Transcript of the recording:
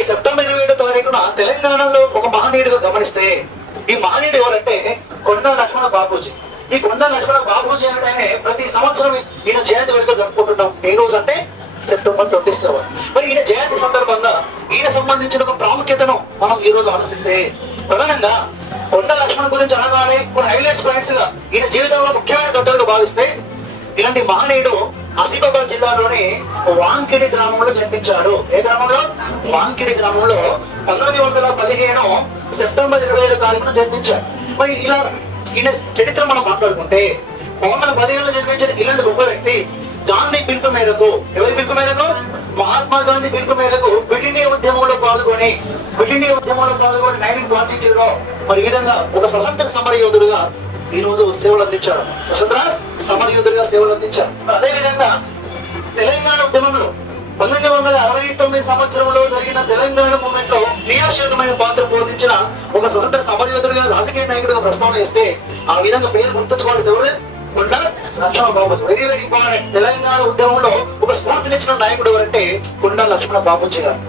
ఈ సెప్టెంబర్ 27వ తారీఖున తెలంగాణలో ఒక మహనీయుడిగా గమనిస్తే, ఈ మహనీయుడు ఎవరంటే కొండా లక్ష్మణ బాపూజీ. ఈ కొండా లక్ష్మణ బాపూజీ అంటే ప్రతి సంవత్సరం ఈయన జయంతి వేడుక జరుపుకుంటున్నాం. ఏ రోజు అంటే సెప్టెంబర్ 27. మరి ఈయన జయంతి సందర్భంగా ఈయన సంబంధించిన ఒక ప్రాముఖ్యతను మనం ఈ రోజు ఆలోచిస్తే, ప్రధానంగా కొండా లక్ష్మణ గురించి అనగానే కొన్ని హైలైట్స్ పాయింట్స్ గా ఈయన జీవితంలో ముఖ్యమైన ఘట్టాలుగా భావిస్తే, ఇలాంటి మహనీయుడు ఆసిఫాబాద్ జిల్లాలోని వాంకిడి గ్రామంలో జన్మించాడు. ఏ గ్రామంలో? వాంకిడి గ్రామంలో 1915 సెప్టెంబర్ 27వ తారీఖున జన్మించాడు. మరి ఇలా ఈయన చరిత్ర మనం మాట్లాడుకుంటే, 1915 జన్మించిన ఇలాంటి గొప్ప వ్యక్తి గాంధీ పిలుపు మేరకు, ఎవరి పిలుపు మేరకు? మహాత్మా గాంధీ పిలుపు మేరకు క్విట్ ఇండియా ఉద్యమంలో పాల్గొని 1942లో మరి విధంగా ఒక స్వతంత్ర సమర యోధుడుగా ఈ రోజు సేవలు అందించాడు. స్వతంత్ర సమర యోధుడిగా సేవలు అందించాడు. అదే విధంగా తెలంగాణ ఉద్యమంలో 1969 సంవత్సరంలో జరిగిన తెలంగాణ మూవ్మెంట్ లో క్రియాశీలకమైన పాత్ర పోషించిన ఒక స్వతంత్ర సమర యోధుడిగా, రాజకీయ నాయకుడిగా ప్రస్తావన చేస్తే, ఆ విధంగా పేరు గుర్తుంచుకోవాలి. ఎవరు? Konda Lakshman Bapuji. Very very important. Telangana ఉద్యమంలో ఒక స్ఫూర్తినిచ్చిన నాయకుడు ఎవరంటే కొండా లక్ష్మణ బాపూజీ గారు.